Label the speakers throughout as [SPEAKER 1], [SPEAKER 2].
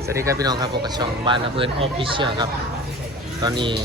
[SPEAKER 1] วัสดีครับพี่น้องครับพบกับช่องบ้านลำเพลินออฟฟิเชียลครับตอนนี้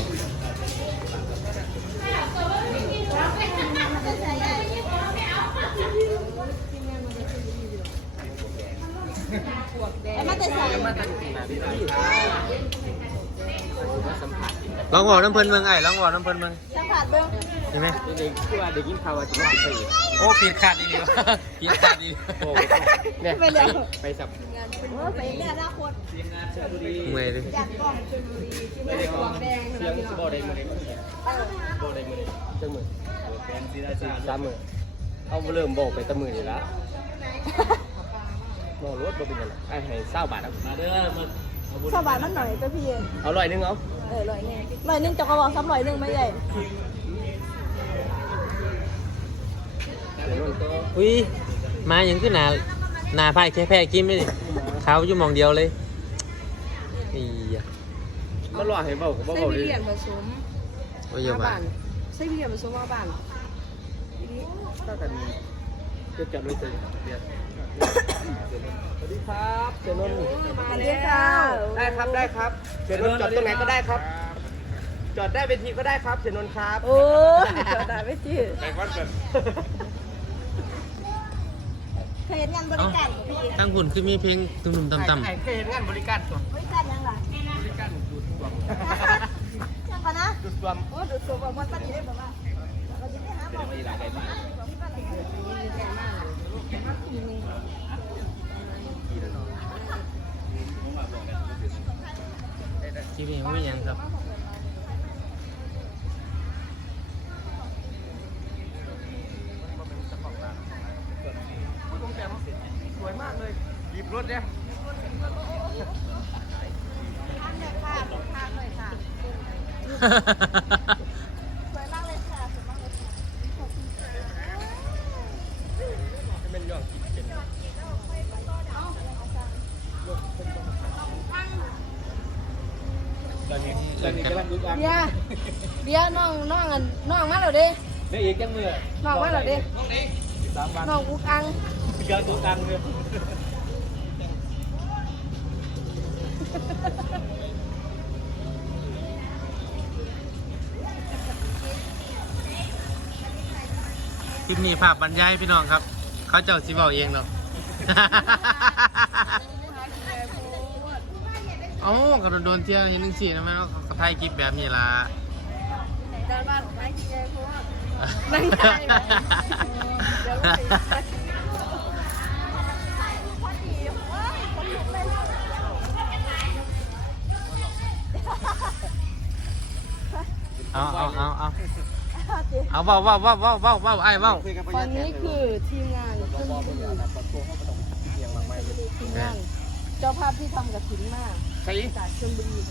[SPEAKER 1] ลองวอน้ำเพลินเมืองไอ้ลองวอน้ำเพลินเมือง
[SPEAKER 2] สัมผัสเบิ้ง
[SPEAKER 1] เห็นไหม
[SPEAKER 3] เด็กคือว่าเด็กกินข้าวจะไม่ไป
[SPEAKER 1] โอ้ผิดขาดดีวะผิดขาดดี
[SPEAKER 3] โอ้เนี่ยไปสับ
[SPEAKER 2] ไปเนี่ยอนาคต
[SPEAKER 1] เมื่อยเลย
[SPEAKER 2] อยากกล้องชลบุรีที่แม่สวงแดง
[SPEAKER 3] เสียงสบอได้มือได้บอได้มือจังมือสามมือเอาเริ่มบอกไปตะมือนี่ละนอรถบ่เป็นยังไงไอ้ให้20 บาทมาเด้อมา
[SPEAKER 2] สบายมันหน่อยไปพี่
[SPEAKER 3] เอา100นึงเอา
[SPEAKER 2] 100จะกระบอก300ไม่ใหญ่
[SPEAKER 1] อุ้ยมาอย่างขึ้นหนาพายแค่แพ้กินไม่ดิเขาอยู่มองเดียวเลยอีอ่ะ
[SPEAKER 3] มันรอให้เบาก็บ่
[SPEAKER 4] ใส่
[SPEAKER 3] เบา
[SPEAKER 4] เห
[SPEAKER 3] ดิ
[SPEAKER 4] รียญผสม
[SPEAKER 1] โอ้ยอย่ามา
[SPEAKER 4] ใส่เหรียญผสมมาบ้าน
[SPEAKER 3] ก็กันจะจัดเลยเดี๋ยวสวัสดีครับเจนนท์
[SPEAKER 4] มาเลยค่ะ
[SPEAKER 3] ได้ครับได้ครับเจนนท์จอดตรงไหนก็ได้ครับ จอดได้เวทีก็ได้ครับเจนนท์ครับ
[SPEAKER 4] โอ้จอดได้ไม่จืด
[SPEAKER 3] ไปวัดกัน
[SPEAKER 2] เคยเห็นงานบริการพี่
[SPEAKER 1] ทั้งหุ่นคือมีเพลงตุ้มๆต่ำ
[SPEAKER 3] เคยเห็นงานบริการตัว
[SPEAKER 2] บริการยังล่ะ
[SPEAKER 3] บริการดูดซ่วม
[SPEAKER 2] จังปะนะ
[SPEAKER 3] ดูดซ่วม
[SPEAKER 2] โอ้ดูตัวแบบวันนี้ได้แบบว่าเราจะได้หาบอก
[SPEAKER 1] ๆชีวิตไม่ยังครับ
[SPEAKER 3] สวยมากเลยหยิบรถเนี่ย
[SPEAKER 2] ทางเลยค่ะทางเลยค่ะสวยมากเลยค่ะสวยมากเลยค่ะขอบคุณค่ะ
[SPEAKER 3] เป็นย่องกินเป็นตอนนี้กำลังดูกัน
[SPEAKER 4] เดี๋ยวน้องมาแล้วดิ
[SPEAKER 3] ได้อีกจังมือ
[SPEAKER 4] น้องมาแล้วดิ
[SPEAKER 3] 3 วัน
[SPEAKER 4] น้องอุกอัง
[SPEAKER 3] เกินตัวตังเลย
[SPEAKER 1] คลิปนี้ภาพบรรยายพี่น้องครับ เขาเจ้าสิบอกเองเนาะ เอ้ากระโดนเที่ยวเห็นหนึ่งสี่นะแม่เนาะเขาถ่ายคลิปแบบนี้ล่ะ
[SPEAKER 4] การบ้านไอ้ที่แกพูดนั่งได้เดี๋ยว
[SPEAKER 1] เอาเบาไอ้เบา
[SPEAKER 4] ตอนนี้คือทีมงานทีมงานเจ้าภาพที่ทำกับถินมาก
[SPEAKER 3] ใช่
[SPEAKER 4] จากชลบุรี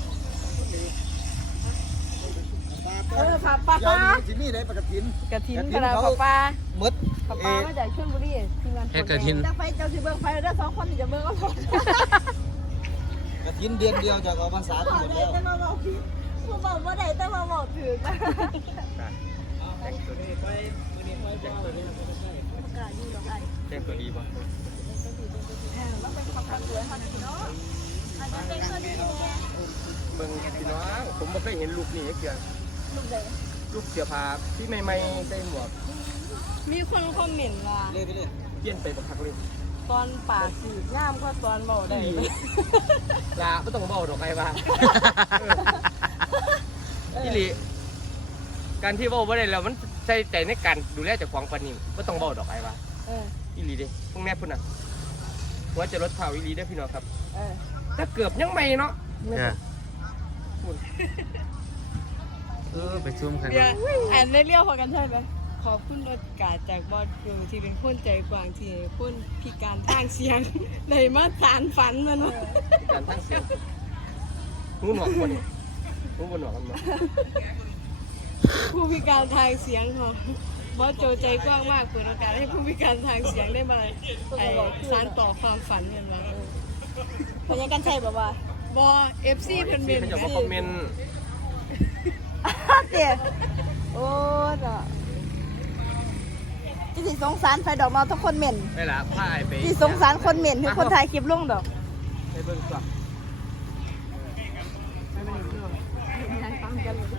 [SPEAKER 4] ผาป้า
[SPEAKER 3] จิมี่ได้ประกิน
[SPEAKER 4] กระถินกระผาป้า
[SPEAKER 3] มืด
[SPEAKER 4] ผาป้ามาจากชลบุรีทีมงาน
[SPEAKER 1] เฮ็ดกระทิน
[SPEAKER 2] จะไปเจ้าสิเบิ้งไฟได้2 คนที่จะเบิ้งเอาหมด
[SPEAKER 3] กระถินเดือนเดียวจะออกพรรษา
[SPEAKER 2] บ
[SPEAKER 3] ทั้
[SPEAKER 2] อง ก
[SPEAKER 3] หมด
[SPEAKER 2] ได้
[SPEAKER 3] แล้ว
[SPEAKER 2] แต่มาบอกพี่มาบอกว่าได้แต่มาบอกถึงนะ
[SPEAKER 3] แต่งตัวนี้ไปมือนี้ไปแต่งตัวนี้
[SPEAKER 2] ประกาศอยู่ดอกไอ้
[SPEAKER 3] แต่งตัวดีป่ะ
[SPEAKER 2] มันเป็นความสวยค่ะพี่น้องอันนี้เป็นตัวดีแม่
[SPEAKER 3] เบิ่งพี่น้องผมไม่เคยเห็นลูกนี่เกี่ยว
[SPEAKER 2] ลูกเด็ก
[SPEAKER 3] ลูกเสื้อผ้าที่ใหม่ๆใส่หมวก
[SPEAKER 4] มีคนคอมเมนต์ว่า
[SPEAKER 3] เปลี่ยนไปบักคักเลย
[SPEAKER 4] ตอนป่าสีง่ามก็ตอนเบาได้
[SPEAKER 3] ลาไม่ต้องมาเบาดอกไอ้บ้าอีหลีการที่เบาไม่ได้แล้วมันใส่ใจในการดูแลเจ้าของปานนี้ไม่ต้องเบาดอกไอ้บ้า
[SPEAKER 4] เออ
[SPEAKER 3] อีหลีดิพวกแม่พุ่นน่ะว่าจะลดเท้าอีหลีได้อพี่น้องครับ
[SPEAKER 4] เออ
[SPEAKER 3] ถ้าเกือบยังไม่เนาะ
[SPEAKER 1] เนี่ย
[SPEAKER 3] พุ่น
[SPEAKER 1] ไปซูมกัน
[SPEAKER 4] เดี๋ยวอ่านได้เรียวพอกันใช่ไหมขอบคุณโอกาสจากบอสครูที่เป็นคนใจกว้างที่คนพิการทางเสียงในมาตานฝันมันวะ
[SPEAKER 3] การทั้งเสียงหูหนวกคนนี้หูบนหนวกกันมา
[SPEAKER 4] ผู้พิการทางเสียงค่ะบอสโจใจกว้างมากเปิดโอกาสให้ผู้พิการทางเสียงได้มาสานต่อความฝันเงินมา
[SPEAKER 2] พยังกันใช่แบบว่า
[SPEAKER 4] บอเอฟซีเพิ่นเป็น
[SPEAKER 3] เขาจะมาคอมเมนต์
[SPEAKER 2] เตี๋ยโอ้จ้ะที่สิสงสารไฟดอกมาทุกคนเหม็น
[SPEAKER 3] ได้ละผ้าไอไป
[SPEAKER 2] ที่สงสารคนเหม็นคือคนถ่ายคลิปลงดอก
[SPEAKER 3] ไปเบิ่งก่อน
[SPEAKER 4] มันหนึ่งพี่น้อง
[SPEAKER 2] ยังฟังกันเลย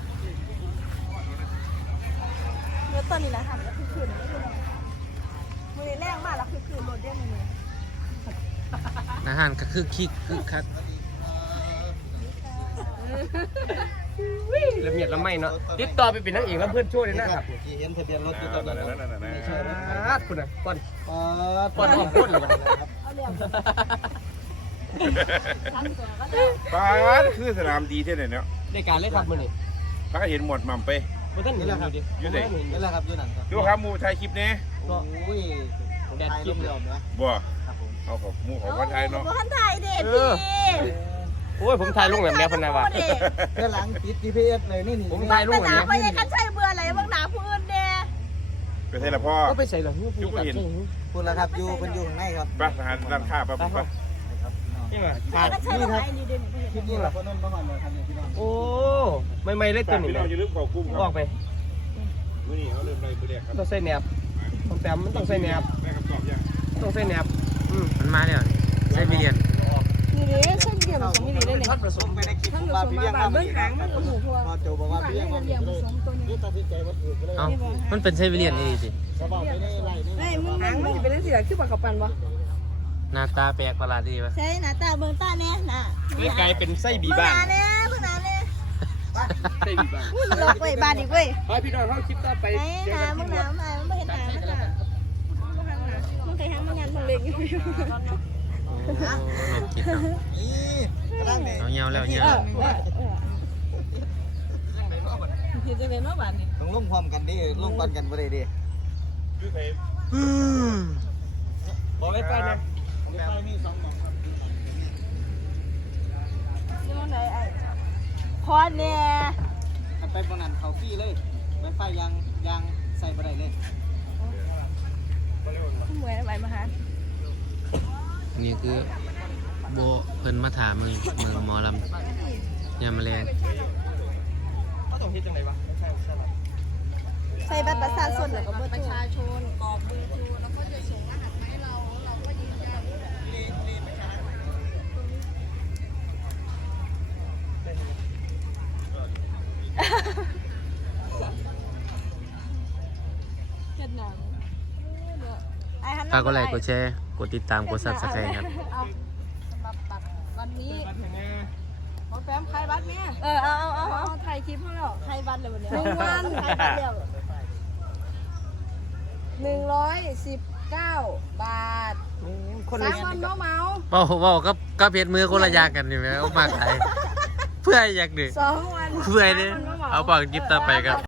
[SPEAKER 2] เนื้อต้นนี่นะทำแล้วคือคืนไม่รู้มือแรงมากแล้วคือคืนรถได้มือ
[SPEAKER 1] อาหารก็คือคิกคือคัก
[SPEAKER 3] ละเมียดละไม่เนาะติดต่อไปเป็นนักเอกแล้วเพื่อนช่วยเลยนะครับ
[SPEAKER 5] ที่เห็นทะเบียนรถอยู่ตอนนั้นไม่ใช่นะ
[SPEAKER 3] คุณนะป้อน
[SPEAKER 5] ป้อนออกพ้นเลยครับ
[SPEAKER 2] เอาเรื่องชั้นตัวก็ได้
[SPEAKER 6] ป้าดคือสนามดีเท่าไหร่เนาะ
[SPEAKER 3] ได้การเลยครับมื้อนี้
[SPEAKER 6] พาเห็นหมดหม่ำไป
[SPEAKER 3] บ่ทันเห็นอยู่ดิ
[SPEAKER 6] อยู่ไหน
[SPEAKER 5] นี่แหละครับอยู่นั่นครับ
[SPEAKER 6] ดูครับหมูไทยคลิปนี้
[SPEAKER 5] โอ้ยแดดกินเลยนะ
[SPEAKER 6] บ่
[SPEAKER 5] ครับผม
[SPEAKER 6] เอาของหมูของคนไทยเนาะ
[SPEAKER 2] ท่านถ่ายเด็ดพี่
[SPEAKER 3] โอ้ยผมถ่ายลงแบบนี้เพิ่นน่ะว่า
[SPEAKER 5] ด้านหลังติด GPS เลยนี่
[SPEAKER 3] ผมถ่ายรูป
[SPEAKER 2] หนาไปยังกันใช่เบื่ออะไรบ้างหนาผู้อื่นเด้
[SPEAKER 6] ไปเทละพ่อ
[SPEAKER 3] ก็ไปใส่หลังหู
[SPEAKER 6] ยุคเห็น
[SPEAKER 5] คุณละครับอยู่เป็นอยู่ข้างในครับ
[SPEAKER 6] ไปอาหารร้านค้าไปไป
[SPEAKER 5] ครับ
[SPEAKER 3] นี่มา
[SPEAKER 2] กันใช่แบบไหนดีเด่นไปเห็น
[SPEAKER 5] คลิปนี้แหละคนนั้นมาก่อนเลยครับพี่น้อง
[SPEAKER 3] โอ้ไม่เล่นตัวนี้
[SPEAKER 6] พี่
[SPEAKER 3] เล
[SPEAKER 6] น้อง
[SPEAKER 3] ย
[SPEAKER 6] อย่าลืมขอกุ้งค
[SPEAKER 3] อ
[SPEAKER 6] รั
[SPEAKER 3] อบ กไป
[SPEAKER 6] มื้อนี้เขาเริ่มเลยมื้อแรกครับ
[SPEAKER 3] ต้องใส่แหนบต้องแต้มมันต้องใส่แหนบ
[SPEAKER 6] ได้คำตอบยัง
[SPEAKER 3] ต้องใส่แหนบ
[SPEAKER 1] มันมาแล้วใช้บิเลียน
[SPEAKER 4] นี่เด้ใช่เดียวผสมนี่เด้เนี่ย
[SPEAKER 5] ท่านผสมไปในคลิปว่าพี่เลี้ยงมาพอโจบอกว่าพี่เลี้ยงมานี่ตัดสินใจว่าถูกเลย
[SPEAKER 1] เอ้ามันเป็นใช้บิเลียนนี่สิ
[SPEAKER 5] กระบอกไม่ได้ไล่นี่
[SPEAKER 4] ไอ้มึงหางมันจะเป็นสีคือปากกระปันวะ
[SPEAKER 1] หน้าตาแปลกประหลาดดีปะ
[SPEAKER 2] ใช่หน้าตาเบิ่งตาแน่น่ะ
[SPEAKER 3] เลยกลายเป็นไส้บี
[SPEAKER 2] เบิ่ง
[SPEAKER 3] บ้า
[SPEAKER 2] หน้าน แน่เบิ่งหน้าแน่
[SPEAKER 3] ไส้บีบ้าน
[SPEAKER 2] หลอกไว้บ้านอีกเว้ย
[SPEAKER 3] ไปพี่น้องเข้าคลิปต่อไป
[SPEAKER 2] ไอ้หน้ามึงหน้ามามึงไม่เห็นหน้ามึงอ่ะมึงเคยหังมึงยันมึงเล็งอยู่
[SPEAKER 1] โอ้หลบคิดเนาะ
[SPEAKER 5] นี่กระด้างเนี่ย
[SPEAKER 1] เอาเงี้ยวแล้วเงี้ยว
[SPEAKER 2] คิดจะเป็นว่าบ้านนี่
[SPEAKER 5] ต้องลงพร้อมกันดิลงกันบ่ได้ดิ
[SPEAKER 6] อยู่ไส
[SPEAKER 3] บอกไว้ไปนะ
[SPEAKER 2] นี่มันไหนไอ้พอเนี่ย
[SPEAKER 5] ถ้าไปบนนั้นเขาฟรีเลยไวไฟยังใส่บ่ได้เลย
[SPEAKER 2] เหมือนไหวมาหา
[SPEAKER 1] นี่คือโบเพิ่นมาถามมึงหมอลำยามแมลง
[SPEAKER 3] เขาต้องคิดจังไดวะไม่ใช่หรอ
[SPEAKER 2] ใส่บัตรประชาชนแล้วก็เบอร์
[SPEAKER 4] ประชาชนกรอกเบอร์โทรแล้วก็จะส่งรหัสมาให้เราเราก็ยืนยันเฮ็ดหนัง
[SPEAKER 1] ฝากกดไลค์กดแชร์กดติดตามกดซับสไครต์ครับ
[SPEAKER 4] เอาสำหรับบัตรวันนี้หมอแปมใครบัตรเนี่ย
[SPEAKER 2] เอา
[SPEAKER 4] ถ่ายคลิปให้เรา
[SPEAKER 2] ใครบัตรเลยวันนี้
[SPEAKER 4] หนึ่งวัน
[SPEAKER 2] ใครบัตรเดียว
[SPEAKER 4] 119 บาท
[SPEAKER 3] คน
[SPEAKER 4] 3 วันเมา
[SPEAKER 1] เว้ากับเพชรมือคนละอย่างกันนี่แหมเอามาขายเพื่ออยากดึก
[SPEAKER 4] 2 วัน
[SPEAKER 1] เพื่อเนี่ยเอาปากจิบตาไปครับ